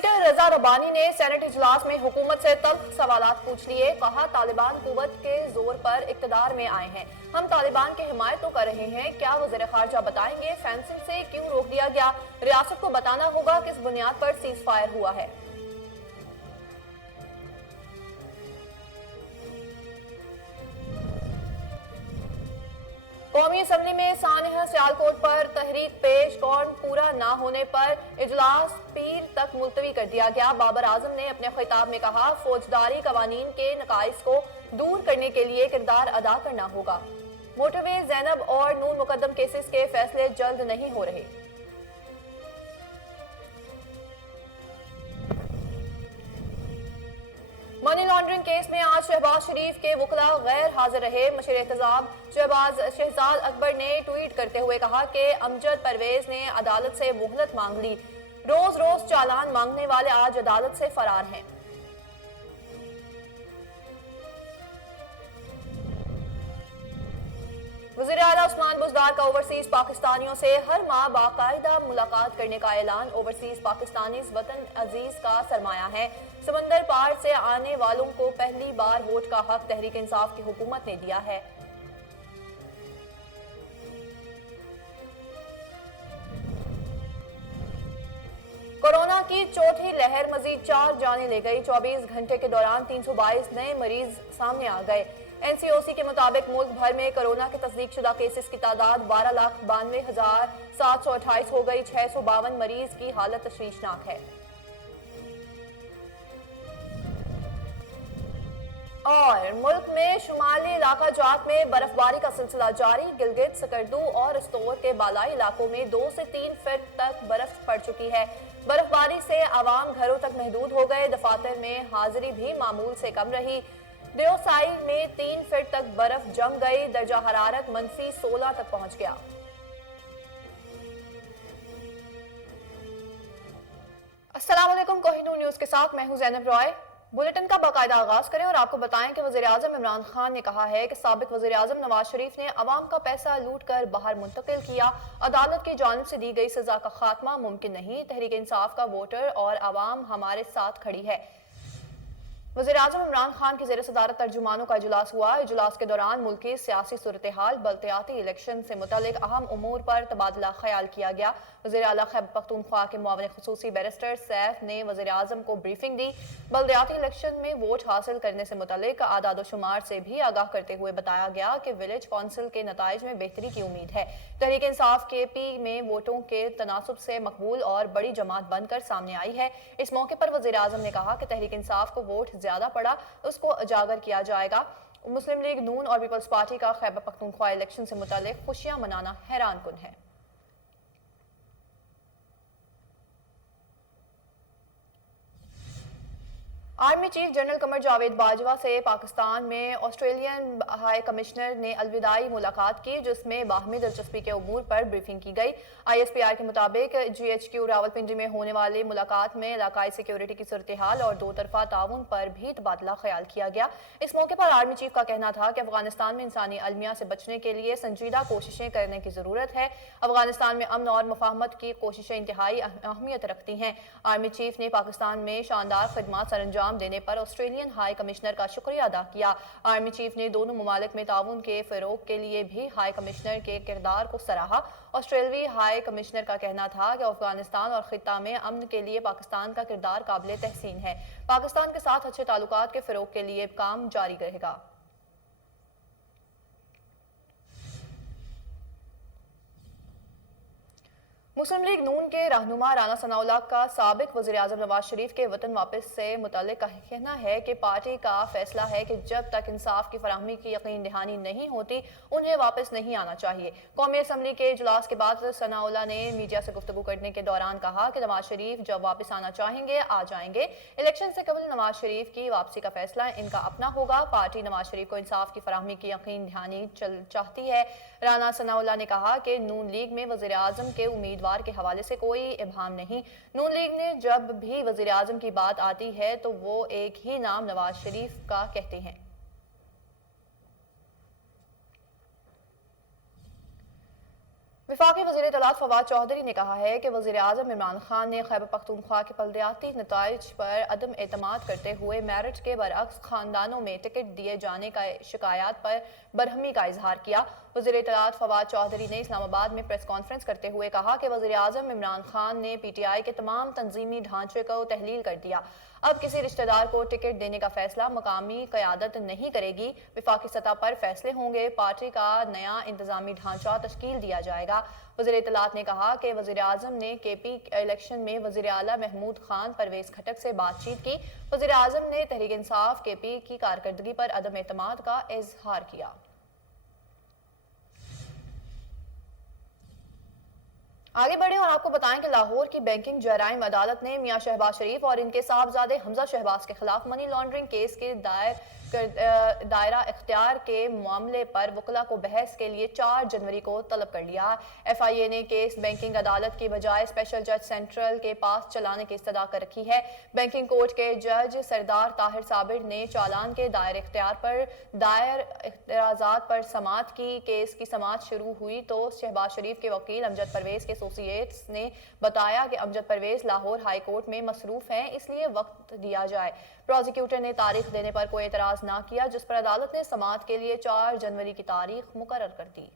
Senator رضا ربانی نے Saint اجلاس میں حکومت سے تلخ سوالات پوچھ لیے. کہا طالبان قوت کے زور پر اقتدار میں آئے ہیں. ہم طالبان کی حمایت تو کر رہے ہیں. کیا وزیر خارجہ بتائیں گے فینسنگ سے کیوں روک دیا گیا؟ ریاست کو بتانا ہوگا کس بنیاد پر سیز فائر ہوا ہے. قومی اسمبلی میں سانحہ سیالکوٹ پر تحریک پیش قرن پورا نہ ہونے پر اجلاس پیر تک ملتوی کر دیا گیا. بابر اعظم نے اپنے خطاب میں کہا فوجداری قوانین کے نقائص کو دور کرنے کے لیے کردار ادا کرنا ہوگا. موٹر وے زینب اور نون مقدم کیسز کے فیصلے جلد نہیں ہو رہے. منی لانڈرنگ کیس میں آج شہباز شریف کے وکلاء غیر حاضر رہے. مشیر احتساب شہزاد اکبر نے ٹویٹ کرتے ہوئے کہا کہ امجد پرویز نے عدالت سے مہلت مانگ لی. روز روز چالان مانگنے والے آج عدالت سے فرار ہیں. وزیر اعلیٰ عثمان بزدار کا اوورسیز پاکستانیوں سے ہر ماہ باقاعدہ ملاقات کرنے کا اعلان. اوورسیز پاکستانیز وطن عزیز کا سرمایہ ہیں. سمندر پار سے آنے والوں کو پہلی بار ووٹ کا حق تحریک انصاف کی حکومت نے دیا ہے. کورونا کی چوتھی لہر مزید 4 جانیں لے گئی. 24 گھنٹے کے دوران 322 نئے مریض سامنے آ گئے. این سی او سی کے مطابق ملک بھر میں کورونا کے تصدیق شدہ کیسز کی تعداد 12,92,728 ہو گئی. 652 مریض کی حالت تشویشناک ہے. اور ملک میں شمالی علاقہ جات میں برف باری کا سلسلہ جاری. گلگت، سکردو اور استور کے بالائی علاقوں میں 2 سے 3 فٹ تک برف پڑ چکی ہے. برف باری سے عوام گھروں تک محدود ہو گئے. دفاتر میں حاضری بھی معمول سے کم رہی. دیوسائی میں 3 فٹ تک برف جم گئی. درجہ حرارت -16 تک پہنچ گیا. السلام علیکم. کوہی نور نیوز کے ساتھ میں ہوں زینب رائے. بلیٹن کا باقاعدہ آغاز کریں اور آپ کو بتائیں کہ وزیراعظم عمران خان نے کہا ہے کہ سابق وزیراعظم نواز شریف نے عوام کا پیسہ لوٹ کر باہر منتقل کیا. عدالت کی جانب سے دی گئی سزا کا خاتمہ ممکن نہیں. تحریک انصاف کا ووٹر اور عوام ہمارے ساتھ کھڑی ہے. وزیراعظم عمران خان کی زیر صدارت ترجمانوں کا اجلاس ہوا. اجلاس کے دوران ملکی سیاسی صورتحال، بلدیاتی الیکشن سے متعلق اہم امور پر تبادلہ خیال کیا گیا. وزیر اعلیٰ خیبر پختونخوا کے معاون خصوصی بیرسٹر سیف نے وزیر اعظم کو بریفنگ دی. بلدیاتی الیکشن میں ووٹ حاصل کرنے سے متعلق اعداد و شمار سے بھی آگاہ کرتے ہوئے بتایا گیا کہ ولیج کونسل کے نتائج میں بہتری کی امید ہے. تحریک انصاف کے پی میں ووٹوں کے تناسب سے مقبول اور بڑی جماعت بن کر سامنے آئی ہے. اس موقع پر وزیر اعظم نے کہا کہ تحریک انصاف کو ووٹ زیادہ پڑا، اس کو اجاگر کیا جائے گا. مسلم لیگ نون اور پیپلز پارٹی کا خیبر پختونخوا الیکشن سے متعلق خوشیاں منانا حیران کن ہے. Army chief general Qamar Javed Bajwa سے پاکستان میں آسٹریلین ہائی کمشنر نے الوداعی ملاقات کی، جس میں باہمی دلچسپی کے امور پر بریفنگ کی گئی. آئی ایس پی آر کے مطابق جی ایچ کیو راولپنڈی میں ہونے والی ملاقات میں علاقائی سیکیورٹی کی صورتحال اور 2 طرفہ تعاون پر بھی تبادلہ خیال کیا گیا. اس موقع پر آرمی چیف کا کہنا تھا کہ افغانستان میں انسانی المیہ سے بچنے کے لیے سنجیدہ کوششیں کرنے کی ضرورت ہے. افغانستان میں امن اور مفاہمت کی کوششیں انتہائی اہمیت رکھتی ہیں. آرمی چیف نے پاکستان میں شاندار خدمات سر انجام دینے پر آسٹریلین ہائی کمشنر کا شکریہ ادا کیا. آرمی چیف نے دونوں ممالک میں تعاون کے فروغ کے لیے بھی ہائی کمشنر کے کردار کو سراہا. آسٹریلوی ہائی کمشنر کا کہنا تھا کہ افغانستان اور خطہ میں امن کے لیے پاکستان کا کردار قابل تحسین ہے. پاکستان کے ساتھ اچھے تعلقات کے فروغ کے لیے کام جاری رہے گا. مسلم لیگ نون کے رہنما رانا ثناء اللہ کا سابق وزیراعظم نواز شریف کے وطن واپس سے متعلق کہنا ہے کہ پارٹی کا فیصلہ ہے کہ جب تک انصاف کی فراہمی کی یقین دہانی نہیں ہوتی انہیں واپس نہیں آنا چاہیے. قومی اسمبلی کے اجلاس کے بعد ثناء اللہ نے میڈیا سے گفتگو کرنے کے دوران کہا کہ نواز شریف جب واپس آنا چاہیں گے آ جائیں گے. الیکشن سے قبل نواز شریف کی واپسی کا فیصلہ ان کا اپنا ہوگا. پارٹی نواز شریف کو انصاف کی فراہمی کی یقین دہانی چاہتی ہے. رانا ثناء اللہ نے کہا کہ نون لیگ میں وزیر اعظم کے امیدوار کے حوالے سے کوئی ابہام نہیں. نون لیگ نے جب بھی وزیر اعظم کی بات آتی ہے تو وہ ایک ہی نام نواز شریف کا کہتے ہیں. वफाकी वज़ीर इत्तलात फवाद चौधरी ने कहा है कि वज़ीर आज़म इमरान खान ने खैबर पख्तूनख्वा के बलदियाती नताइज पर अदम एतमाद करते हुए मेरिट के बरअक्स खानदानों में टिकट दिए जाने का शिकायत पर बरहमी का इजहार किया। वज़ीर इत्तलात फवाद चौधरी ने इस्लामाबाद में प्रेस कॉन्फ्रेंस करते हुए कहा कि वज़ीर आज़म इमरान खान ने PTI के तमाम तंजीमी ढांचे को तहलील कर दिया। अब किसी रिश्तेदार को टिकट देने का फैसला मकामी क़यादत नहीं करेगी, वफाकी सतह पर फैसले होंगे, पार्टी का नया इंतजामी ढांचा तश्कील दिया जाएगा। वज़ीर इत्तलात ने कहा कि वज़ीर आज़म ने KP इलेक्शन में वज़ीर आला महमूद खान परवेज़ खटक से बातचीत की। वज़ीर आज़म ने तहरीक इंसाफ KP की कारकर्दगी पर अदम एतमाद का इजहार किया। आगे बढ़े और आपको बताएं कि लाहौर की बैंकिंग जराइम अदालत ने मियां शहबाज शरीफ और इनके साहबजादे हमजा शहबाज के खिलाफ मनी लॉन्ड्रिंग केस के दायरा इख्तियार के मामले पर वकला को बहस के लिए 4 जनवरी को तलब कर लिया। FIA ने केस बैंकिंग अदालत की बजाय स्पेशल जज सेंट्रल के पास चलाने की इस्तदा कर रखी है। बैंकिंग कोर्ट के जज सरदार ताहिर साबिर ने चालान के दायर इख्तियार पर दायर इख्तराजात पर समाअत की। केस की समाअत शुरू हुई तो शहबाज शरीफ के वकील अमजद परवेज के एसोसिएट्स ने बताया कि अमजद परवेज लाहौर हाई कोर्ट में मसरूफ हैं, इसलिए वक्त दिया जाए। प्रोसिक्यूटर ने तारीख देने पर कोई एतराज ना किया, जिस पर अदालत ने समाअत के लिए 4 जनवरी की तारीख मुकर्रर कर दी।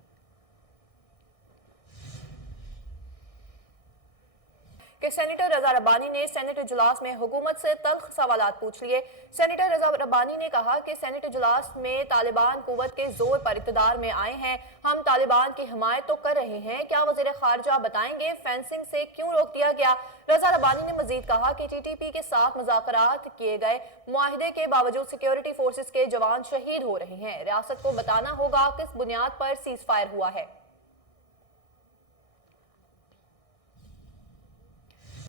कि सेनेटर रजा रब्बानी ने सेनेट इजलास में हुकूमत से तल्ख सवालात पूछ लिए। सेनेटर रजा रब्बानी ने कहा कि सेनेट इजलास में तालिबान कुव्वत के जोर पर इक़्तिदार में आए हैं, हम तालिबान की हिमायत तो कर रहे हैं, क्या वज़ीर खारजा बताएंगे फेंसिंग से क्यों रोक दिया गया। रजा रब्बानी ने मजीद कहा कि TTP के साथ मुज़ाकरात किए गए मुआहिदे के बावजूद सिक्योरिटी फोर्सेस के जवान शहीद हो रहे हैं, रियासत को बताना होगा किस बुनियाद पर सीज फायर हुआ है।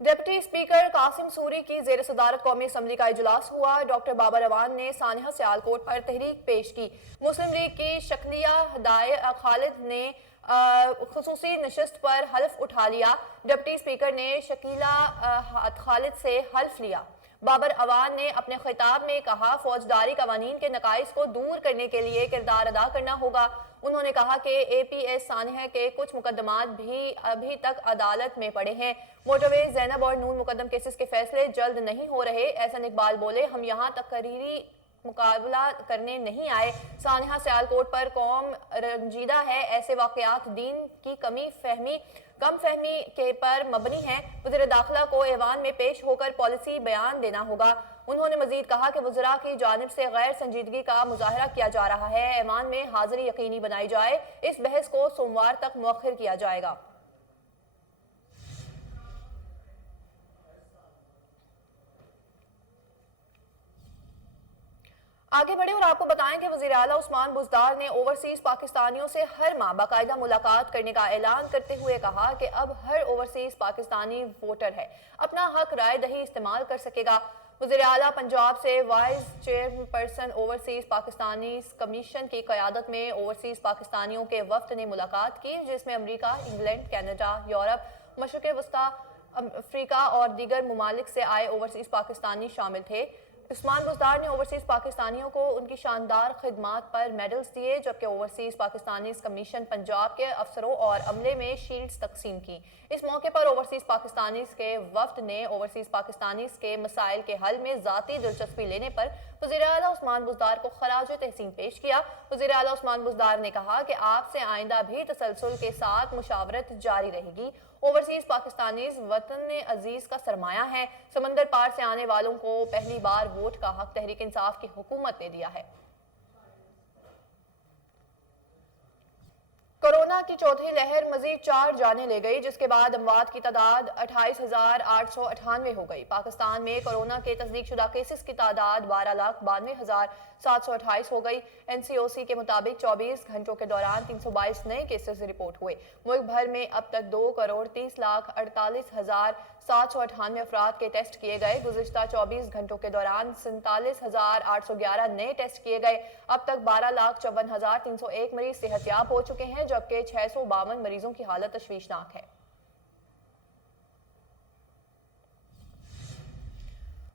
डिप्टी स्पीकर कासिम सूरी की जेर सदारत कौमी असम्बली का इजलास हुआ। डॉक्टर बाबर अवान ने सानिया सियालकोट पर तहरीक पेश की। मुस्लिम लीग की शक्लिया हदाय खालिद ने खुसूसी नशिस्त पर हल्फ उठा लिया। डिप्टी स्पीकर ने शकीला खालिद से हल्फ लिया। बाबर अवान ने अपने खिताब में कहा, फौजदारी कवानीन के नकाइस को दूर करने के लिए किरदार अदा करना होगा। उन्होंने कहा कि APS सानिया के कुछ मुकदमात भी अभी तक अदालत में पड़े हैं। मोटरवे ज़ैनब और नून मुकदम केसेस के फैसले जल्द नहीं हो रहे। एहसन इकबाल बोले, हम यहाँ तकरीरी मुकाबला करने नहीं आए। सानिया सियालकोट पर कौम रंजीदा है, ऐसे वाकयात दीन की कम फहमी के पर मबनी है। वज़ीर दाखिला को ऐवान में पेश होकर पॉलिसी बयान देना होगा। उन्होंने मजीद कहा कि वज़रा की जानिब से गैर संजीदगी का मुजाहरा किया जा रहा है, ऐवान में हाजिरी यकीनी बनाई जाए। इस बहस को सोमवार तक मुअख्खर किया जाएगा। आगे बढ़े और आपको बताएं कि वज़ीर आला उस्मान बुज़दार ने ओवरसीज पाकिस्तानियों से हर माह बाकायदा मुलाकात करने का ऐलान करते हुए कहा कि अब हर ओवरसीज पाकिस्तानी वोटर है अपना हक राय दही इस्तेमाल कर सकेगा। वज़ीर आला पंजाब से vice chairperson overseas Pakistani commission की क़यादत में ओवरसीज पाकिस्तानियों के वफ्द ने मुलाकात की, जिसमें अमरीका, इंग्लैंड, कैनेडा, यूरोप, मशरिक़ वस्ता, अफ्रीका और दीगर ममालिक से आए ओवरसीज पाकिस्तानी शामिल थे। उस्मान बुज़दार ने ओवरसीज पाकिस्तानियों को उनकी शानदार खिदमात पर मेडल्स दिए, जबकि ओवरसीज पाकिस्तानी कमीशन पंजाब के अफसरों और अमले में शील्ड्स तकसीम की। इस मौके पर ओवरसीज पाकिस्तानी के वफ्द ने ओवरसीज पाकिस्तानी के मसाइल के हल में ज़ाती दिलचस्पी लेने पर वज़ीर आला उस्मान बुज़दार को खराज तहसीन पेश किया। वज़ीर आला उस्मान बुज़दार ने कहा कि आपसे आइंदा भी तसलसल के साथ मुशावरत जारी रहेगी। ओवरसीज पाकिस्तानी वतन अजीज का सरमाया है। समंदर पार से आने वालों को पहली बार वोट का हक तहरीक इंसाफ की हुकूमत ने दिया है। कोरोना की चौथी लहर मजीद 4 जाने ले गई, जिसके बाद अमवात की तादाद 28,898 हो गई। पाकिस्तान में कोरोना के तस्दीक शुदा केसेस की तादाद 12,92,728 हो गई। NCOC के मुताबिक 24 घंटों के दौरान 322 नए केसेस रिपोर्ट हुए। मुल्क भर में अब तक 2,30,48,798 अफराद के टेस्ट किए गए। गुज़िश्ता 24 घंटों के दौरान 47,811 नए टेस्ट किए गए। अब तक 12,54,301 मरीज सेहतयाब हो चुके हैं, जबकि 652 मरीजों की हालत तशवीशनाक है।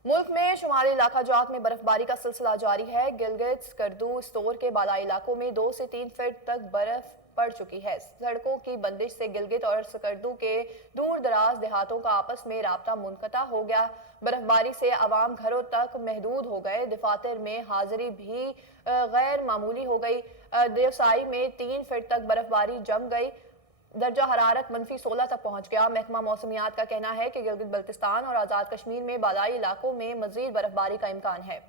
मुल्क में शुमाली इलाका जात में बर्फबारी का सिलसिला जारी है। गिलगित, स्कर्दू, स्टोर के बालाई इलाकों में 2 से 3 फीट तक बर्फ पड़ चुकी है। सड़कों की बंदिश से गिलगित और सकर्दू के दूर दराज देहातों का आपस में राब्ता मुनक़ता हो गया। बर्फबारी से आवाम घरों तक महदूद हो गए। दफातर में हाजिरी भी गैर मामूली हो गई। देवसाई में 3 फीट तक बर्फबारी जम गई। दर्जा हरारत -16 तक पहुंच गया। महकमा मौसमियात का कहना है कि गिलगित बल्तिस्तान और आज़ाद कश्मीर में बालाई इलाकों में मजीद बर्फबारी का इम्कान है।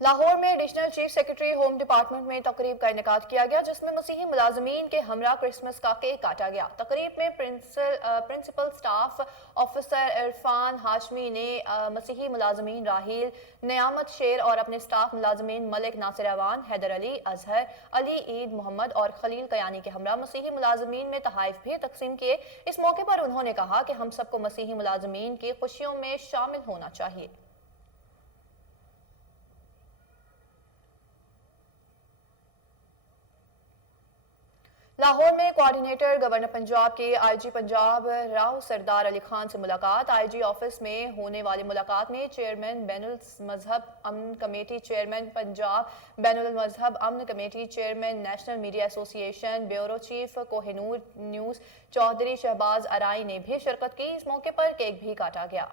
लाहौर में additional chief secretary home department में तकरीब का इनेकाद किया गया, जिसमें मसीही मुलाजमीन के हमरा क्रिसमस का केक काटा गया। तकरीब में principal staff officer Irfan Hashmi ने मसीही मुलाजमीन राहील, नियामत शेर और अपने स्टाफ मुलाजमीन मलिक नासिर अवान, हैदर अली, अजहर अली, ईद मोहम्मद और खलील कयानी के हमरा मसीही मुलाजमीन में तहाइफ भी तकसीम किए। इस मौके पर उन्होंने कहा कि हम सबको मसीही मुलाजमीन की खुशियों में शामिल होना चाहिए। लाहौर में कोऑर्डिनेटर गवर्नर पंजाब के आईजी पंजाब राव सरदार अली खान से मुलाकात। आईजी ऑफिस में होने वाली मुलाकात में चेयरमैन बैनुल मजहब अमन कमेटी, चेयरमैन पंजाब बैनुल मजहब अमन committee, chairman national media association, bureau chief Kohinoor news Chaudhry Shahbaz Arain ने भी शिरकत की। इस मौके पर केक भी काटा गया।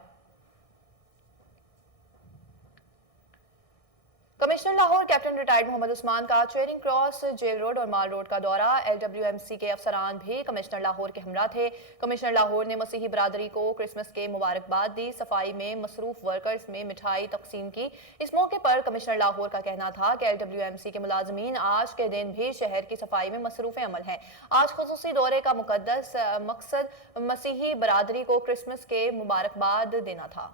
Commissioner Lahore captain retired Mohammad Usman का चेयरिंग क्रॉस, जेल रोड और माल रोड का दौरा। LWMC के अफसरान भी कमिश्नर लाहौर के हमरा थे। कमिश्नर लाहौर ने मसीही बरादरी को क्रिसमस के मुबारकबाद दी। सफाई में मसरूफ वर्कर्स में मिठाई तकसीम की। इस मौके पर कमिश्नर लाहौर का कहना था कि LWMC के मुलाजमीन आज के दिन भी शहर की सफाई में मसरूफ अमल हैं। आज खुसूसी दौरे का मुकद्दस मकसद मसीही बरादरी को क्रिसमस के मुबारकबाद देना था।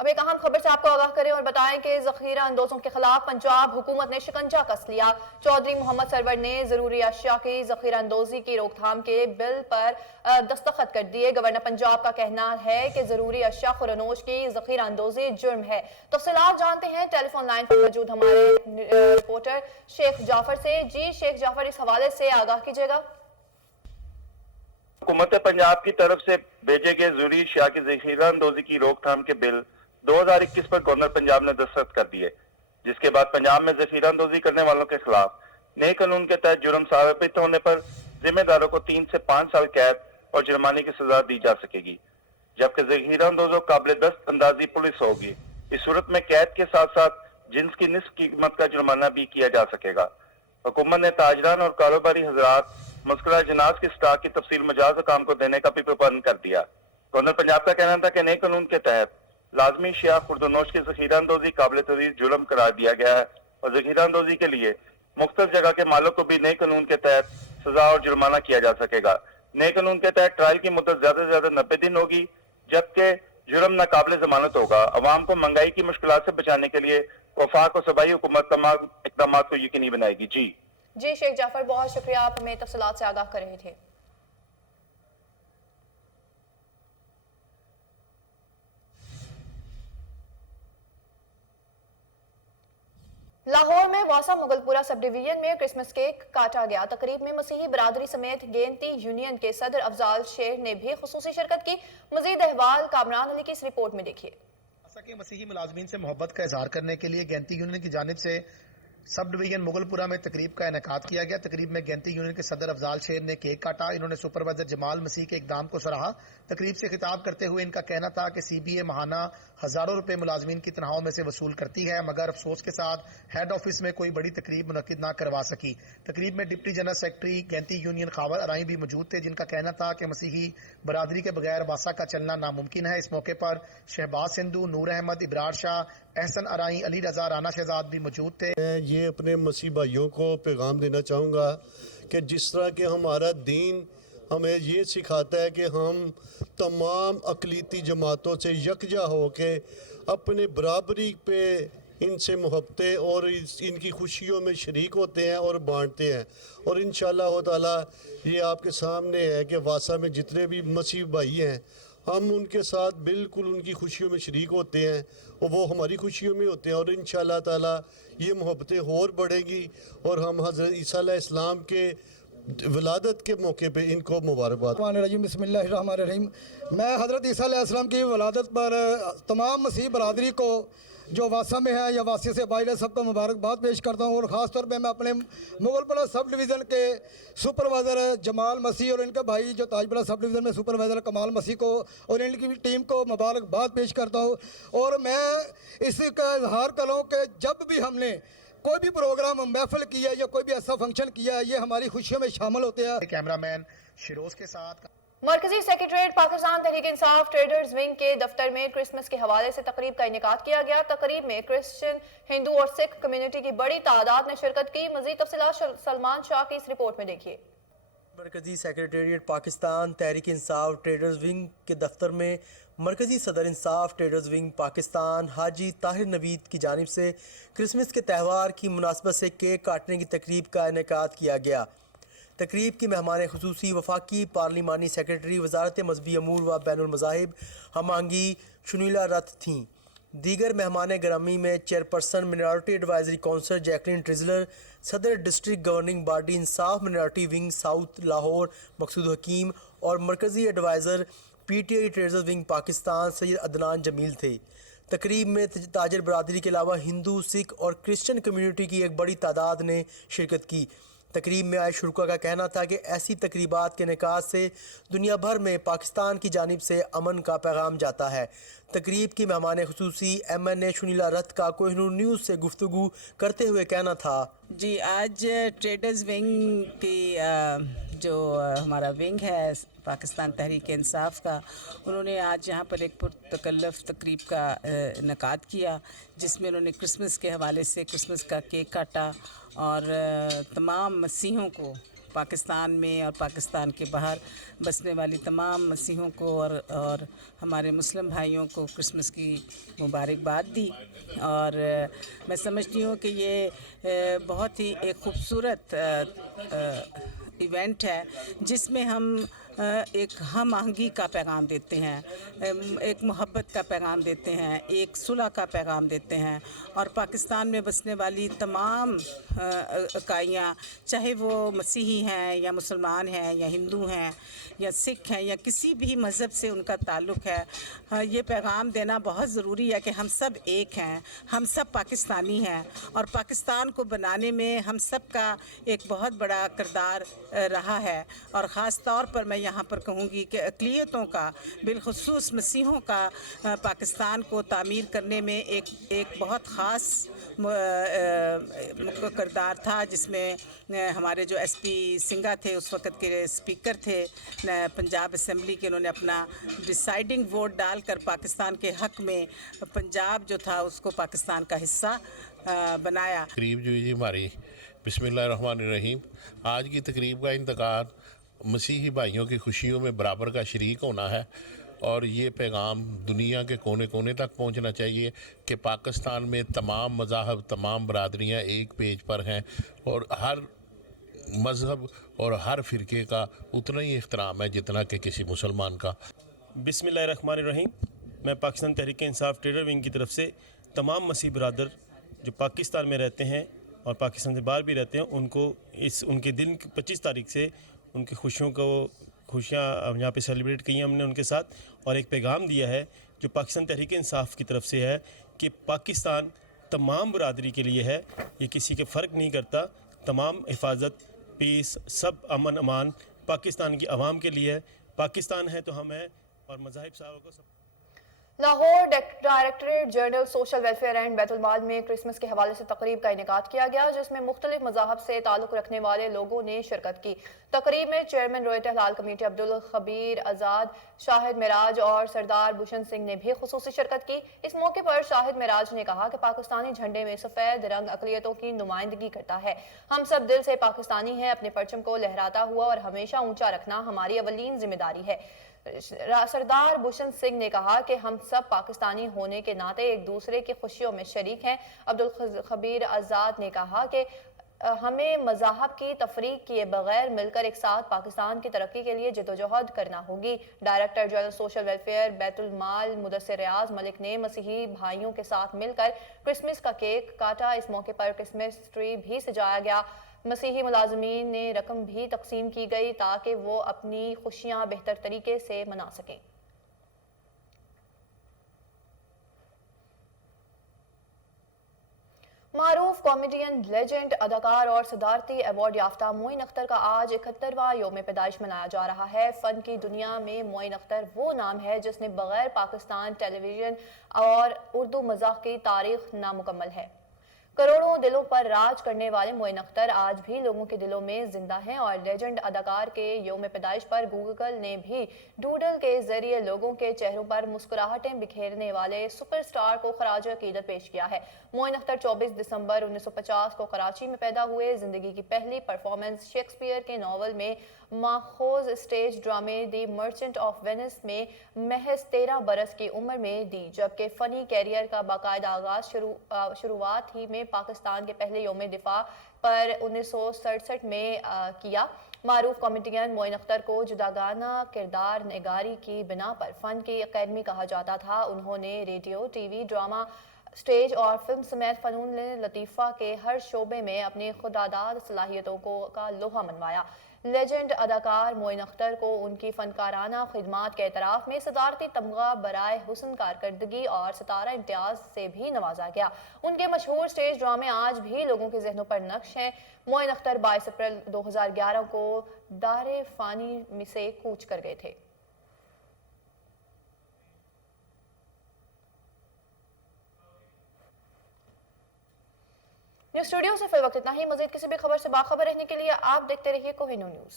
अब एक अहम खबर से आपको आगाह करें और बताएं कि जखीरा अंदोजों के खिलाफ पंजाब हुकूमत ने शिकंजा कस लिया। चौधरी मोहम्मद सरवर ने जरूरी अशिया की जखीरा अंदोजी की रोकथाम के बिल पर दस्तखत कर दिए। गवर्नर पंजाब का कहना है कि जरूरी अशिया खुरनोश की जखीरा अंदोजी जुर्म है। तफसीलात जानते हैं टेलीफोन लाइन पर मौजूद हमारे रिपोर्टर शेख जाफर से। जी शेख जाफर, इस हवाले से आगाह कीजिएगा। हुकूमत पंजाब की तरफ से भेजे गए जरूरी अशिया की जखीरा अंदोजी की रोकथाम के बिल 2021 पर गवर्नर पंजाब ने दस्तखत कर दिए, जिसके बाद पंजाब में जखीरा अंदोजी करने वालों के खिलाफ नए कानून के तहत जुर्म साबित होने पर जिम्मेदारों को 3 से 5 साल कैद और जुर्माने की सजा दी जा सकेगी, जबकि जखीरा अंदोजों काबिल दस्त अंदाजी पुलिस होगी। इस सूरत में कैद के साथ साथ जिन्स की निस्फ कीमत का जुर्माना भी किया जा सकेगा। हुकूमत ने ताजरान और कारोबारी हजरात मुस्कुरा जनाज की स्टॉक की तफसील मजाज हुकाम को देने का भी प्रबंध कर दिया। गवर्नर पंजाब का कहना था कि नए कानून के तहत लाजमी अशिया खुर्दनोश की जखीरा अंदोजी काबिल तरीर जुर्म करार दिया गया है और जखीरा अंदोजी के लिए मुख्तलिफ जगह के मालों को भी नए कानून के तहत सजा और जुर्माना किया जा सकेगा। नए कानून के तहत ट्रायल की मुद्दत ज्यादा से ज्यादा 90 दिन होगी, जबकि जुर्म नाकाबिल जमानत होगा। अवाम को महंगाई की मुश्किलात से बचाने के लिए वफाक और सूबाई हुकूमत तमाम इकदाम को यकीनी बनाएगी। जी शेख जाफर, बहुत शुक्रिया, आप हमें तफसीलात से आगाह कर रहे थे। लाहौर में वासा मुगलपुरा सब डिवीजन में क्रिसमस केक काटा गया। तकरीब में मसीही बरादरी समेत गेंती यूनियन के सदर अफजाल शेर ने भी खुसूसी शिरकत की। मजीद अहवाल कामरान अली की इस रिपोर्ट में देखिए। के मसीही मुलाजमीन से मोहब्बत का इजहार करने के लिए गेंती यूनियन की जानिब से सब डिवीजन मुगलपुरा में तकरीब का इनेकाद किया गया। तकरीब में गेंती यूनियन के सदर अफजाल शेर ने केक काटा। इन्होंने सुपरवाइजर जमाल मसीह के इकदाम को सराहा। तकरीब से खिताब करते हुए इनका कहना था कि CBA माहाना हजारों रुपए मुलाजमीन की तनख्वाहों में से वसूल करती है, मगर अफसोस के साथ हेड ऑफिस में कोई बड़ी तकरीब मुनक्किद ना करवा सकी। तकरीब में डिप्टी जनरल सेक्रेटरी गेंती यूनियन खावर अराई भी मौजूद थे, जिनका कहना था कि मसीही बरादरी के बगैर वासा का चलना नामुमकिन है। इस मौके पर शहबाज सिंधु, नूर अहमद, इब्रार शाह, एहसन अराई, अली रजा, राना शहजाद भी मौजूद थे। ये अपने मसीह भाइयों को पैगाम देना चाहूँगा कि जिस तरह के हमारा दीन हमें ये सिखाता है कि हम तमाम अक़लीती जमातों से यकजा हो के अपने बराबरी पे इनसे मोहब्बतें और इनकी खुशियों में शरीक होते हैं और बांटते हैं। और इंशाअल्लाह ताला ये आपके सामने है कि वासा में जितने भी मसीह भाई हैं, हम उनके साथ बिल्कुल उनकी खुशियों में शरीक होते हैं और वो हमारी खुशियों में होते हैं। और इंशाअल्लाह ताला ये मोहब्बतें और बढ़ेंगी और हम हज़रत ईसा अलैहिस्सलाम के ولادت کے موقع پہ ان کو مبارکباد۔ الرحمن بسم اللہ الرحمن الرحیم۔ میں حضرت عیسیٰ علیہ السلام کی ولادت پر تمام مسیح برادری کو جو واسا میں ہے یا واسی سے باہر ہے سب کو مبارکباد پیش کرتا ہوں، اور خاص طور پہ میں اپنے مغل پورہ سب ڈویژن کے سپروائزر جمال مسیح اور ان کے بھائی جو تاج پورہ سب ڈویژن میں سپروائزر کمال مسیح کو اور ان کی ٹیم کو مبارکباد پیش کرتا ہوں، اور میں اس کا اظہار کروں کہ جب بھی ہم نے کوئی بھی پروگرام محفل کیا یا کوئی بھی ایسا فنکشن کیا یہ ہماری خوشیوں میں شامل ہوتے ہیں۔ کیمرہ مین شیروز کے ساتھ مرکزی secretariat Pakistan Tehreek Insaf traders wing کے دفتر میں کرسمس کے حوالے سے تقریب کا انعقاد کیا گیا۔ تقریب میں کرسچن، ہندو اور سکھ کمیونٹی کی بڑی تعداد نے شرکت کی۔ مزید تفصیلات سلمان شاہ کی اس رپورٹ میں دیکھیے۔ مرکزی secretariat Pakistan Tehreek Insaf traders wing کے دفتر میں مرکزی صدر انصاف ٹریڈرز ونگ پاکستان حاجی طاہر نوید کی جانب سے کرسمس کے تہوار کی مناسبت سے کیک کاٹنے کی تقریب کا انعقاد کیا گیا۔ تقریب کی مہمان خصوصی وفاقی پارلیمانی سیکریٹری وزارت مذہبی امور و بین المذاہب ہم آہنگی شنیلا رتھ تھیں۔ دیگر مہمان گرامی میں chairperson minority advisory council Jacqueline Tressler, صدر district governing body Insaf minority wing south Lahore Maqsood Hakeem اور مرکزی advisor P T I traders wing Pakistan Syed Adnan Jamil تھے۔ تقریب میں تاجر برادری کے علاوہ ہندو، سکھ اور کرسچن کمیونٹی کی ایک بڑی تعداد نے شرکت کی۔ تقریب میں آئے شرکا کا کہنا تھا کہ ایسی تقریبات کے انعقاد سے دنیا بھر میں پاکستان کی جانب سے امن کا پیغام جاتا ہے۔ تقریب کی مہمان خصوصی ایم این اے شنیلا رتھ کا کوہ نور نیوز سے گفتگو کرتے ہوئے کہنا تھا، جی آج ٹریڈرز ونگ کی جو ہمارا ونگ ہے پاکستان تحریک انصاف کا، انہوں نے آج یہاں پر ایک پرتکلف تقریب کا انعقاد کیا، جس میں انہوں نے کرسمس کے حوالے سے کرسمس کا کیک کاٹا اور تمام مسیحوں کو پاکستان میں اور پاکستان کے باہر بسنے والی تمام مسیحوں کو اور ہمارے مسلم بھائیوں کو کرسمس کی مبارکباد دی۔ اور میں سمجھتی ہوں کہ یہ بہت ہی ایک خوبصورت ایونٹ ہے، جس میں ہم ایک ہم آہنگی کا پیغام دیتے ہیں، ایک محبت کا پیغام دیتے ہیں، ایک صلح کا پیغام دیتے ہیں، اور پاکستان میں بسنے والی تمام اکائیاں، چاہے وہ مسیحی ہیں یا مسلمان ہیں یا ہندو ہیں یا سکھ ہیں یا کسی بھی مذہب سے ان کا تعلق ہے، یہ پیغام دینا بہت ضروری ہے کہ ہم سب ایک ہیں، ہم سب پاکستانی ہیں، اور پاکستان کو بنانے میں ہم سب کا ایک بہت بڑا کردار رہا ہے۔ اور خاص طور پر میں یہاں پر کہوں گی کہ اقلیتوں کا، بالخصوص مسیحوں کا پاکستان کو تعمیر کرنے میں ایک بہت خاص کردار تھا، جس میں ہمارے جو ایس پی سنگھا تھے اس وقت کے اسپیکر تھے پنجاب اسمبلی کے، انہوں نے اپنا ڈیسائیڈنگ ووٹ ڈال کر پاکستان کے حق میں پنجاب جو تھا اس کو پاکستان کا حصہ بنایا۔ تقریب جو جی ہماری بسم اللہ الرحمن الرحیم، آج کی تقریب کا انعقاد مسیحی بھائیوں کی خوشیوں میں برابر کا شریک ہونا ہے، اور یہ پیغام دنیا کے کونے کونے تک پہنچنا چاہیے کہ پاکستان میں تمام مذاہب، تمام برادریاں ایک پیج پر ہیں، اور ہر مذہب اور ہر فرقے کا اتنا ہی احترام ہے جتنا کہ کسی مسلمان کا۔ بسم اللہ الرحمن الرحیم۔ میں پاکستان تحریک انصاف ٹریڈر ونگ کی طرف سے تمام مسیح برادر جو پاکستان میں رہتے ہیں اور پاکستان سے باہر بھی رہتے ہیں، ان کے دن 25 تاریخ سے ان کی خوشیاں یہاں پہ سیلیبریٹ کی ہیں ہم نے ان کے ساتھ، اور ایک پیغام دیا ہے جو پاکستان تحریک انصاف کی طرف سے ہے کہ پاکستان تمام برادری کے لیے ہے، یہ کسی کے فرق نہیں کرتا، تمام حفاظت، پیس، سب امن امان پاکستان کی عوام کے لیے ہے۔ پاکستان ہے تو ہم ہیں، اور مذاہب صاحب کو سب۔ Lahore directorate general social welfare and Bait ulmal میں کرسمس کے حوالے سے تقریب کا انعقاد کیا گیا، جس میں مختلف مذاہب سے تعلق رکھنے والے لوگوں نے شرکت کی۔ تقریب میں چیئرمین رویت ہلال کمیٹی عبدالخبیر آزاد، شاہد معراج اور سردار بھوشن سنگھ نے بھی خصوصی شرکت کی۔ اس موقع پر شاہد معراج نے کہا کہ پاکستانی جھنڈے میں سفید رنگ اقلیتوں کی نمائندگی کرتا ہے، ہم سب دل سے پاکستانی ہیں، اپنے پرچم کو لہراتا ہوا اور ہمیشہ اونچا رکھنا ہماری اولین ذمہ داری ہے۔ سردار بھوشن سنگھ نے کہا کہ ہم سب پاکستانی ہونے کے ناطے ایک دوسرے کی خوشیوں میں شریک ہیں۔ عبدالخبیر آزاد نے کہا کہ ہمیں مذاہب کی تفریق کیے بغیر مل کر ایک ساتھ پاکستان کی ترقی کے لیے جدوجہد کرنا ہوگی۔ ڈائریکٹر جنرل سوشل ویلفیئر بیت المال مدثر ریاض ملک نے مسیحی بھائیوں کے ساتھ مل کر کرسمس کا کیک کاٹا۔ اس موقع پر کرسمس ٹری بھی سجایا گیا۔ मसीही मुलाजमीन ने रकम भी तकसीम की गई ताकि वो अपनी खुशियां बेहतर तरीके से मना सकें। मारूफ कॉमेडियन, लेजेंड, अदाकार और सदारती अवार्ड याफ्ता मोइन अख्तर का आज 71वां यौम पैदाइश मनाया जा रहा है। फन की दुनिया में मोइन अख्तर वो नाम है जिसने बगैर पाकिस्तान टेलीविजन और उर्दू मज़ाक की तारीख नामुकम्मल है। करोड़ों दिलों पर राज करने वाले मोइन अख्तर आज भी लोगों के दिलों में जिंदा हैं और लेजेंड अदाकार के यौम पैदाइश पर गूगल ने भी डूडल के जरिए लोगों के चेहरों पर मुस्कुराहटें बिखेरने वाले सुपरस्टार को खराज अकीदत पेश किया है। मोइन अख्तर 24 दिसंबर 1950 को कराची में पैदा हुए। जिंदगी की पहली परफॉर्मेंस शेक्सपियर के नॉवल में माखोज स्टेज ड्रामे दी मर्चेंट ऑफ वेनिस में महज 13 बरस की उम्र में दी, जबकि फनी कैरियर का बाकायदा आगाज शुरुआत ही में पाकिस्तान के पहले यौम दिफा पर 1967 में किया। मारूफ कॉमेडियन मोइन अख्तर को जुदागाना किरदार निगारी की बिना पर फन की अकेडमी कहा जाता था। उन्होंने रेडियो, टीवी, ड्रामा, स्टेज और फिल्म समेत फनून लतीफ़ा के हर शोबे में अपनी खुदादाद सलाहियतों का लोहा मनवाया। लेजेंड अदाकार मोइन अख्तर को उनकी फनकाराना खिदमात के एतराफ़ में सदारती तमगा बराए हुस्न कारकर्दगी और सितारा इम्तियाज़ से भी नवाजा गया। उनके मशहूर स्टेज ड्रामे आज भी लोगों के जहनों पर नक्श हैं। मोइन अख्तर 22 अप्रैल 2011 को दारे फानी से कूच कर गए थे। न्यूज़ स्टूडियो से फिल वक्त इतना ही। मजीद किसी भी खबर से बाखबर रहने के लिए आप देखते रहिए कोहिनूर न्यूज़।